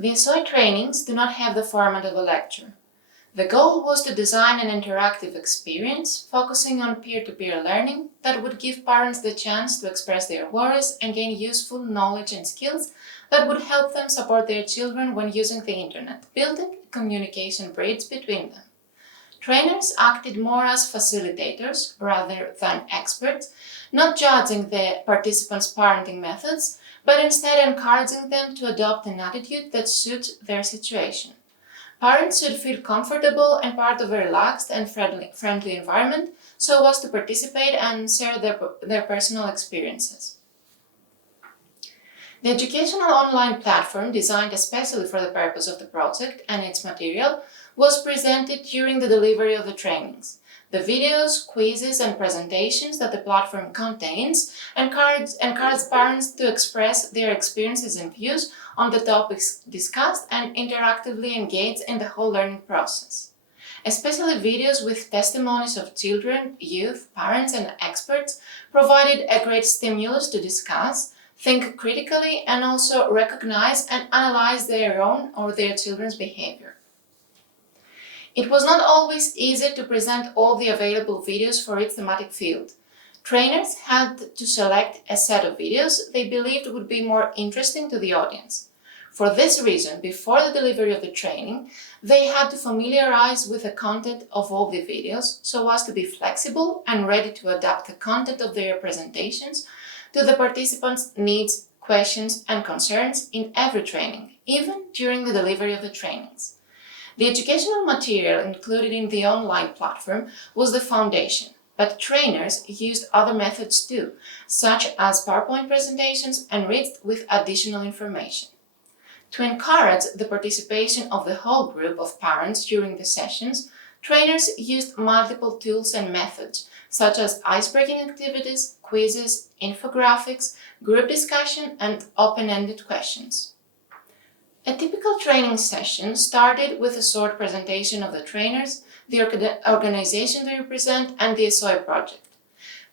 The SOI trainings do not have the format of a lecture. The goal was to design an interactive experience focusing on peer-to-peer learning that would give parents the chance to express their worries and gain useful knowledge and skills that would help them support their children when using the internet, building a communication bridge between them. Trainers acted more as facilitators rather than experts, not judging the participants' parenting methods, but instead encouraging them to adopt an attitude that suits their situation. Parents should feel comfortable and part of a relaxed and friendly environment so as to participate and share their personal experiences. The educational online platform, designed especially for the purpose of the project and its material, was presented during the delivery of the trainings. The videos, quizzes, and presentations that the platform contains encourage parents to express their experiences and views on the topics discussed and interactively engage in the whole learning process. Especially videos with testimonies of children, youth, parents, and experts provided a great stimulus to discuss, think critically, and also recognize and analyze their own or their children's behavior. It was not always easy to present all the available videos for its thematic field. Trainers had to select a set of videos they believed would be more interesting to the audience. For this reason, before the delivery of the training, they had to familiarize with the content of all the videos so as to be flexible and ready to adapt the content of their presentations to the participants' needs, questions, and concerns in every training, even during the delivery of the trainings. The educational material included in the online platform was the foundation, but trainers used other methods too, such as PowerPoint presentations enriched with additional information. To encourage the participation of the whole group of parents during the sessions, trainers used multiple tools and methods, such as icebreaking activities, quizzes, infographics, group discussion, and open-ended questions. A typical training session started with a short presentation of the trainers, the organization they represent, and the SOI project.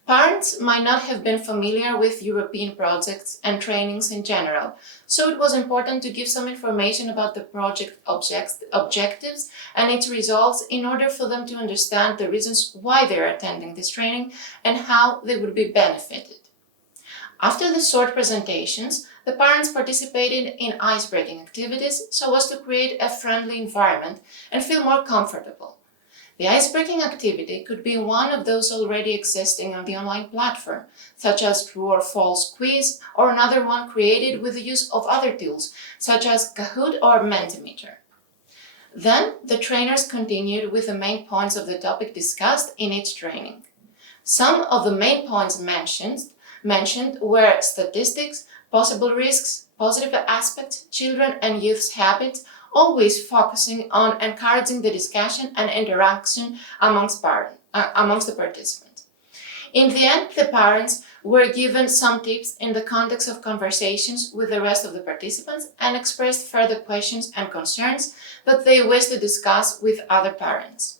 Parents might not have been familiar with European projects and trainings in general, so it was important to give some information about the project objectives and its results in order for them to understand the reasons why they are attending this training and how they would be benefited. After the short presentations, the parents participated in icebreaking activities so as to create a friendly environment and feel more comfortable. The icebreaking activity could be one of those already existing on the online platform, such as true or false quiz, or another one created with the use of other tools, such as Kahoot or Mentimeter. Then, the trainers continued with the main points of the topic discussed in each training. Some of the main points mentioned were statistics, possible risks, positive aspects, children and youth's habits, always focusing on encouraging the discussion and interaction amongst the participants. In the end, the parents were given some tips in the context of conversations with the rest of the participants and expressed further questions and concerns that they wish to discuss with other parents.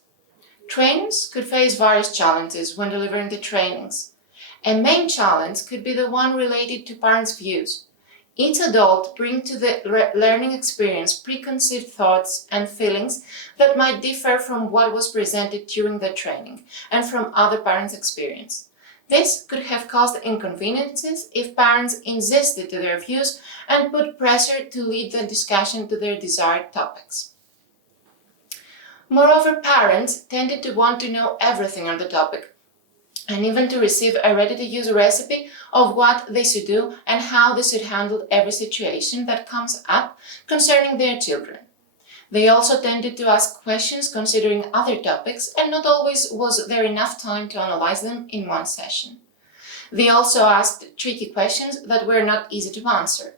Trainers could face various challenges when delivering the trainings. A main challenge could be the one related to parents' views. Each adult brings to the learning experience preconceived thoughts and feelings that might differ from what was presented during the training and from other parents' experience. This could have caused inconveniences if parents insisted to their views and put pressure to lead the discussion to their desired topics. Moreover, parents tended to want to know everything on the topic, and even to receive a ready-to-use recipe of what they should do and how they should handle every situation that comes up concerning their children. They also tended to ask questions considering other topics, and not always was there enough time to analyze them in one session. They also asked tricky questions that were not easy to answer.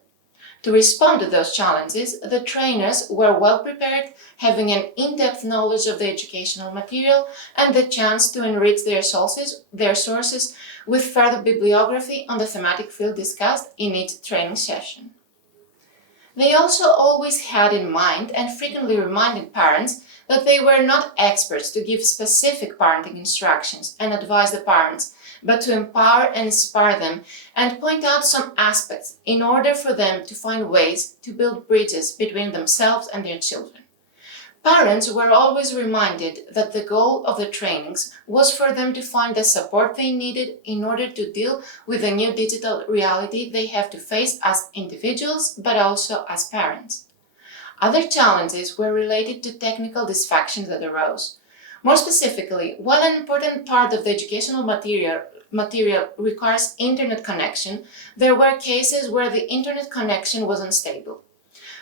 To respond to those challenges, the trainers were well prepared, having an in-depth knowledge of the educational material and the chance to enrich their sources with further bibliography on the thematic field discussed in each training session. They also always had in mind and frequently reminded parents that they were not experts to give specific parenting instructions and advise the parents, but to empower and inspire them and point out some aspects in order for them to find ways to build bridges between themselves and their children. Parents were always reminded that the goal of the trainings was for them to find the support they needed in order to deal with the new digital reality they have to face as individuals, but also as parents. Other challenges were related to technical dysfunctions that arose. More specifically, while an important part of the educational material requires internet connection, there were cases where the internet connection was unstable.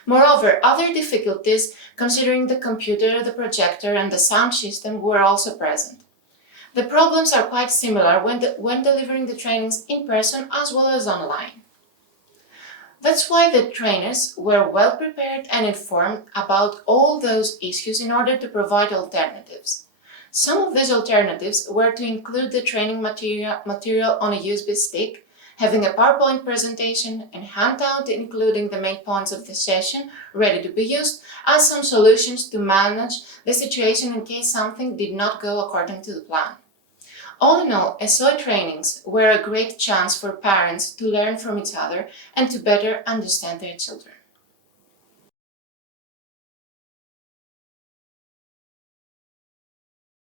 Moreover, other difficulties considering the computer, the projector, and the sound system were also present. The problems are quite similar when delivering the trainings in person as well as online. That's why the trainers were well prepared and informed about all those issues in order to provide alternatives. Some of these alternatives were to include the training material on a USB stick, having a PowerPoint presentation and handout including the main points of the session ready to be used, as some solutions to manage the situation in case something did not go according to the plan. All in all, SOE trainings were a great chance for parents to learn from each other and to better understand their children.